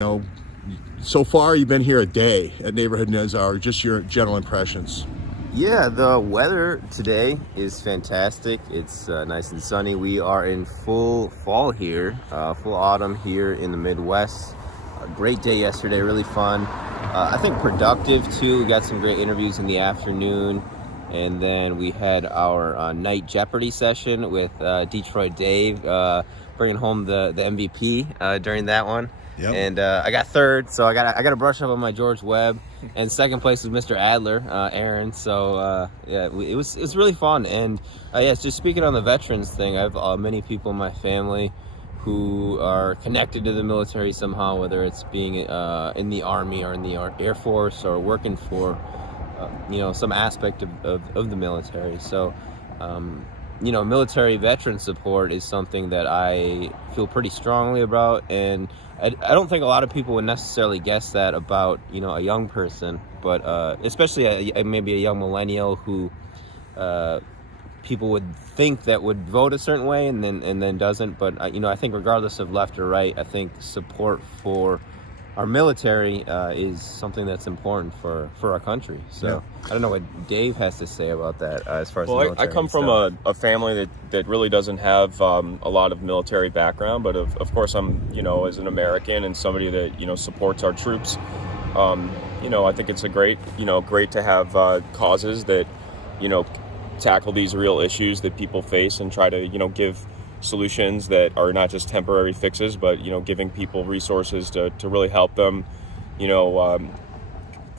know, so far you've been here a day at Neighborhood News Hour. Just your general impressions. Yeah, the weather today is fantastic. It's nice and sunny. We are in full fall here, full autumn here in the Midwest. A great day yesterday, really fun. I think productive too. We got some great interviews in the afternoon. And then we had our night Jeopardy session with Detroit Dave, bringing home the MVP during that one. Yep. And I got third, so I got to brush up on my George Webb. And second place was Mr. Adler, Aaron. So yeah, it was really fun. And yeah, just speaking on the veterans thing, I have many people in my family who are connected to the military somehow, whether it's being in the Army or in the Air Force or working for some aspect of the military. So military veteran support is something that I feel pretty strongly about, and I don't think a lot of people would necessarily guess that about a young person, but especially maybe a young millennial who people would think that would vote a certain way and then doesn't. But I think regardless of left or right, I think support for our military is something that's important for our country. So yeah. I don't know what Dave has to say about that as far as the military. I come from a family that really doesn't have a lot of military background, but of course I'm, as an American and somebody that, supports our troops, I think it's great to have causes that, tackle these real issues that people face and try to, give solutions that are not just temporary fixes, but giving people resources to really help them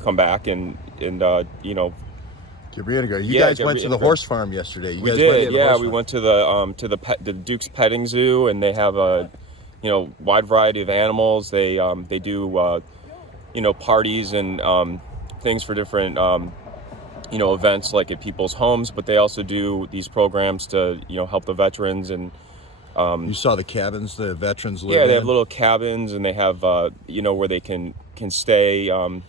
come back and get ready to go. You guys went to the horse farm yesterday. We did. We went to the Duke's Petting Zoo, and they have a wide variety of animals. They do parties and things for different events, like at people's homes, but they also do these programs to help the veterans. And you saw the cabins the veterans live in? Yeah, they have little cabins, and they have where they can stay. So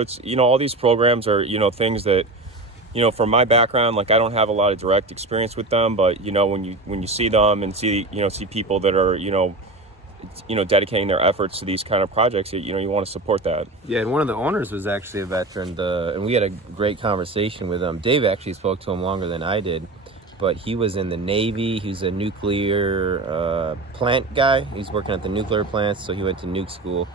it's all these programs are things that from my background, like I don't have a lot of direct experience with them, but when you see them and see people that are dedicating their efforts to these kind of projects, you want to support that. Yeah, and one of the owners was actually a veteran, and we had a great conversation with him. Dave actually spoke to him longer than I did, but he was in the Navy. He's a nuclear plant guy. He's working at the nuclear plants, so he went to nuke school.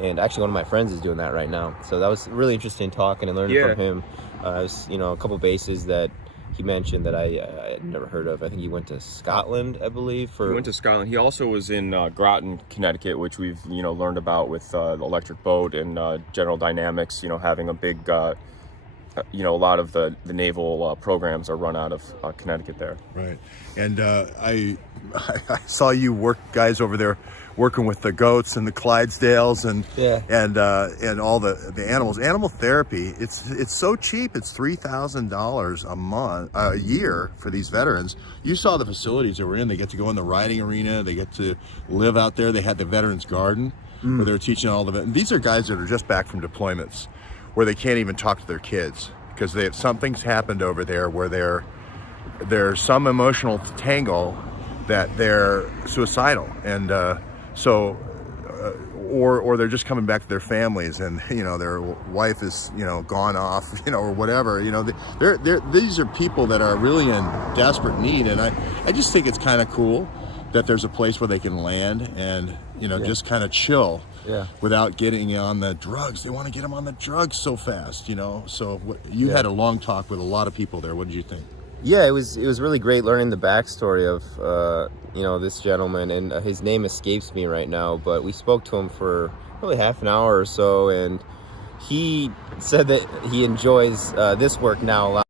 And actually, one of my friends is doing that right now. So that was really interesting talking and learning from him. A couple bases that he mentioned that I had never heard of. I think he went to Scotland, I believe. He went to Scotland. He also was in Groton, Connecticut, which we've learned about with the electric boat and General Dynamics. Having a big, a lot of the naval programs are run out of Connecticut there. Right, and I saw you guys over there working with the goats and the Clydesdales and all the animals. Animal therapy, it's so cheap. It's $3,000 a year for these veterans. You saw the facilities that we're in. They get to go in the riding arena. They get to live out there. They had the veterans garden where they're teaching all the these are guys that are just back from deployments where they can't even talk to their kids because something's happened over there where there's some emotional tangle that they're suicidal, and or they're just coming back to their families, and their wife is gone off, or whatever. These are people that are really in desperate need, and I just think it's kind of cool that there's a place where they can land and just kind of chill without getting on the drugs. They want to get them on the drugs so fast, So you had a long talk with a lot of people there. What did you think? Yeah, it was really great learning the backstory of this gentleman, and his name escapes me right now, but we spoke to him for probably half an hour or so, and he said that he enjoys this work now a lot.